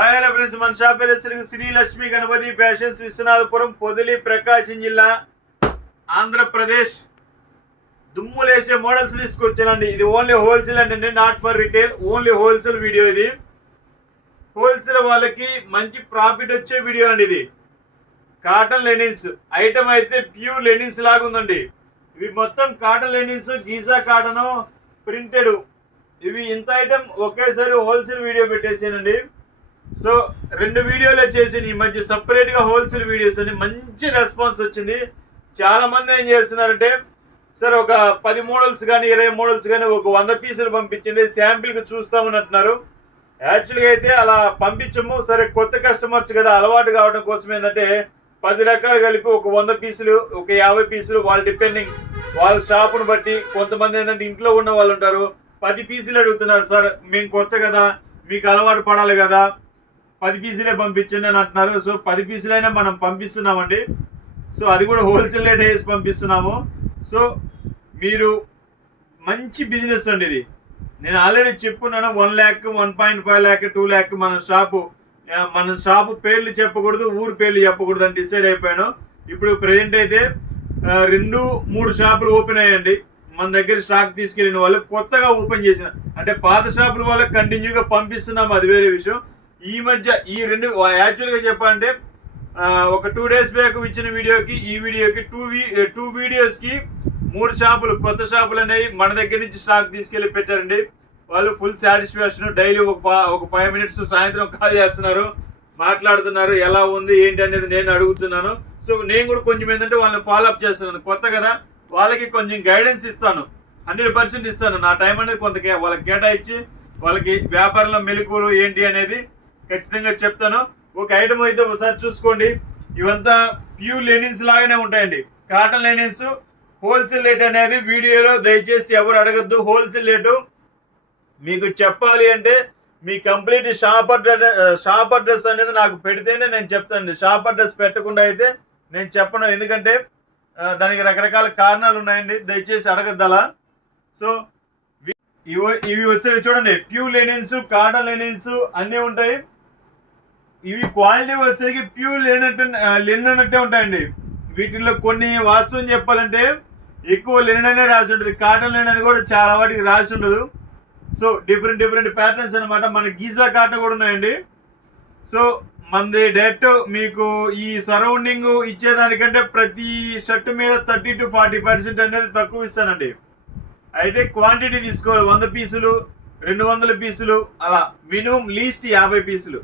Hi hello friends, మన shop పేరు Shri Lakshmi Ganapati fashions, Viswanathapuram, Podili, ప్రకాశం జిల్లా, ఆంధ్రప్రదేశ్. దుమ్ములేసే మోడల్స్ తీసుకొచ్చానండి. ఇది ఓన్లీ హోల్సేల్ అండి, not for retail, only wholesale video. ఇది హోల్సేల్ వాళ్ళకి మంచి ప్రాఫిట్ వచ్చే వీడియో అండి. ఇది కాటన్ లెనిన్స్ ఐటమ్ అయితే ప్యూర్ లెనిన్స్ లాగా ఉందండి. ఇవి మొత్తం cotton linens, Giza cotton printed. ఇవి ఇంత ఐటమ్ ఒకేసారి హోల్సేల్ వీడియో పెట్టేసానండి. సో 2 వీడియోలు చేసి ఈ మధ్య సపరేట్గా హోల్సేల్ వీడియోస్ అని మంచి రెస్పాన్స్ వచ్చింది. చాలా మంది ఏం చేస్తున్నారంటే, సార్ ఒక 10 మోడల్స్ కానీ 20 మోడల్స్ కానీ ఒక 100 పీసులు పంపించండి, శాంపిల్కి చూస్తామని అంటున్నారు. యాక్చువల్గా అయితే అలా పంపించము. సరే, కొత్త కస్టమర్స్ కదా, అలవాటు కావడం కోసం ఏంటంటే 10 రకాలు కలిపి ఒక 100 పీసులు, ఒక 50 పీసులు, వాళ్ళు డిపెండింగ్ వాళ్ళ షాపును బట్టి. కొంతమంది ఏంటంటే ఇంట్లో ఉన్న వాళ్ళు ఉంటారు, 10 పీసులు అడుగుతున్నారు. సార్ మేము కొత్త కదా, మీకు అలవాటు పడాలి కదా, 10 పీసులే పంపించండి అని అంటున్నారు. సో 10 పీసులైనా మనం పంపిస్తున్నామండి. సో అది కూడా హోల్సేల్ రేట్ వేసి పంపిస్తున్నాము. సో మీరు మంచి బిజినెస్ అండి ఇది. నేను ఆల్రెడీ చెప్పున్నాను, 1 lakh, 1.5 lakh, 2 lakh. మన షాపు పేర్లు చెప్పకూడదు, ఊరు పేర్లు చెప్పకూడదు అని డిసైడ్ అయిపోయాను. ఇప్పుడు ప్రజెంట్ అయితే 2-3 షాపులు ఓపెన్ అయ్యాయండి. మన దగ్గర స్టాక్ తీసుకెళ్ళిన వాళ్ళు, కొత్తగా ఓపెన్ చేసిన అంటే పాత షాపుల వాళ్ళకి కంటిన్యూగా పంపిస్తున్నాము, అది వేరే విషయం. ఈ మధ్య ఈ 2 యాక్చువల్గా చెప్పాలంటే ఒక 2 days బ్యాక్ ఇచ్చిన వీడియోకి ఈ వీడియోకి 2 వీడియోస్కి 3 షాపులు, కొత్త షాపులు అనేవి మన దగ్గర నుంచి స్టాక్ తీసుకెళ్ళి పెట్టారండి. వాళ్ళు ఫుల్ సాటిస్ఫాక్షన్. డైలీ ఒక 5 minutes సాయంత్రం కాల్ చేస్తున్నారు, మాట్లాడుతున్నారు, ఎలా ఉంది ఏంటి అనేది నేను అడుగుతున్నాను. సో నేను కూడా కొంచెం ఏంటంటే వాళ్ళని ఫాలోఅప్ చేస్తున్నాను. కొత్త కదా, వాళ్ళకి కొంచెం గైడెన్స్ ఇస్తాను, 100% ఇస్తాను. నా టైం అనేది కొంత వాళ్ళకి కేటాయించి వాళ్ళకి వ్యాపారంలో మెలకువలు ఏంటి అనేది ఖచ్చితంగా చెప్తాను. ఒక ఐటమ్ అయితే ఒకసారి చూసుకోండి. ఇవంతా ప్యూర్ లెనిన్స్ లాగానే ఉంటాయండి, కాటన్ లెనిన్స్. హోల్సేల్ రేట్ అనేది వీడియోలో దయచేసి ఎవరు అడగద్దు. హోల్సేల్ రేటు మీకు చెప్పాలి అంటే మీ కంప్లీట్ షాప్ అడ్రస్ అనేది నాకు పెడితేనే నేను చెప్తాను. షాప్ అడ్రస్ పెట్టకుండా అయితే నేను చెప్పను, ఎందుకంటే దానికి రకరకాల కారణాలు ఉన్నాయండి. దయచేసి అడగద్దు అలా. సో ఇవి వచ్చేవి చూడండి, ప్యూర్ లెనిన్స్, కాటన్ లెనిన్స్ అన్నీ ఉంటాయి. ఇవి క్వాలిటీ వచ్చేకి ప్యూర్ లెనిన్ అన్నట్టే ఉంటాయండి. వీటిల్లో కొన్ని వాస్తవం చెప్పాలంటే ఎక్కువ లెనిన్ అనే రాసి ఉంటుంది, కాటన్ లెనిన్ అని కూడా చాలా వాటికి రాసి ఉండదు. సో డిఫరెంట్ ప్యాటర్న్స్ అనమాట. మన గీజా కాటన్ కూడా ఉన్నాయండి. సో మనది డైరెక్ట్ మీకు ఈ సరౌండింగ్ ఇచ్చేదానికంటే ప్రతి షర్ట్ మీద 30 to 40% అనేది తక్కువ ఇస్తానండి. అయితే క్వాంటిటీ తీసుకోవాలి, 100 పీసులు, 200 పీసులు, అలా మినిమం లీస్ట్ 50 పీసులు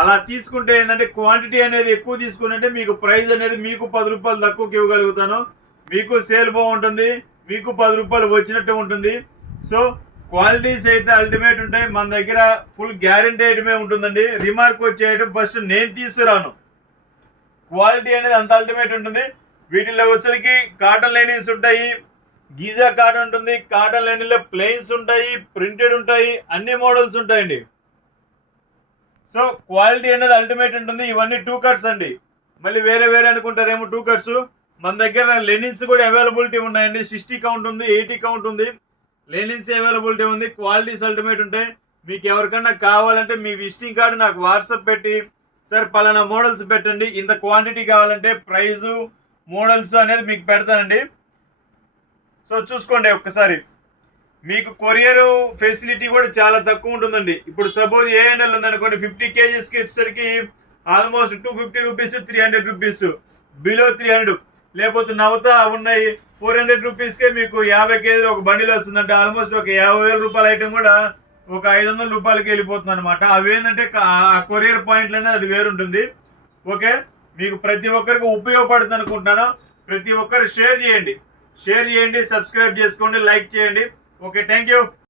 అలా తీసుకుంటే ఏంటంటే క్వాంటిటీ అనేది ఎక్కువ తీసుకుంటే మీకు ప్రైస్ అనేది మీకు 10 రూపాయలు తక్కువకి ఇవ్వగలుగుతాను. మీకు సేల్ బాగుంటుంది, మీకు 10 రూపాయలు వచ్చినట్టు ఉంటుంది. సో క్వాలిటీస్ అయితే అల్టిమేట్ ఉంటాయి. మన దగ్గర ఫుల్ గ్యారంటీ ఐటమే ఉంటుందండి. రిమార్క్ వచ్చే ఐటమ్ ఫస్ట్ నేను తీసుకురాను, క్వాలిటీ అనేది అంత అల్టిమేట్ ఉంటుంది. వీటిల్లో వచ్చరికి కాటన్ లైనింగ్స్ ఉంటాయి, గీజా కాటన్ ఉంటుంది, కాటన్ లైనింగ్లో ప్లెయిన్స్ ఉంటాయి, ప్రింటెడ్ ఉంటాయి, అన్ని మోడల్స్ ఉంటాయండి. సో క్వాలిటీ అనేది అల్టిమేట్ ఉంటుంది. ఇవన్నీ 2 cuts అండి. మళ్ళీ వేరే అనుకుంటారేమో 2 cuts. మన దగ్గర లెనిన్స్ కూడా అవైలబిలిటీ ఉన్నాయండి. 60 count ఉంది, 80 count ఉంది. లెనిన్స్ అవైలబిలిటీ ఉంది. క్వాలిటీస్ అల్టిమేట్ ఉంటాయి. మీకు ఎవరికన్నా కావాలంటే మీ విజిటింగ్ కార్డు నాకు వాట్సాప్ పెట్టి, సార్ పలానా మోడల్స్ పెట్టండి, ఇంత క్వాంటిటీ కావాలంటే ప్రైజు, మోడల్స్ అనేది మీకు పెడతానండి. సో చూసుకోండి ఒక్కసారి. మీకు కొరియర్ ఫెసిలిటీ కూడా చాలా తక్కువ ఉంటుందండి. ఇప్పుడు సపోజ్ ఏఎన్ఎల్ ఉందనుకోండి, 50 kgsకి వచ్చేసరికి ఆల్మోస్ట్ 250 రూపీస్, 300 రూపీస్, బిలో 300. లేకపోతే నవత ఉన్నాయి 400 రూపీస్కే మీకు 50 kg ఒక బండిలో వస్తుందంటే ఆల్మోస్ట్ ఒక 50,000 రూపాయల ఐటమ్ కూడా ఒక 500 రూపాయలకి వెళ్ళిపోతుంది అనమాట. అవి ఏంటంటే ఆ కొరియర్ పాయింట్లు అనేది అది వేరుంటుంది. ఓకే, మీకు ప్రతి ఒక్కరికి ఉపయోగపడుతుంది అనుకుంటున్నాను. ప్రతి ఒక్కరు షేర్ చేయండి, సబ్స్క్రైబ్ చేసుకోండి, లైక్ చేయండి. Okay, thank you.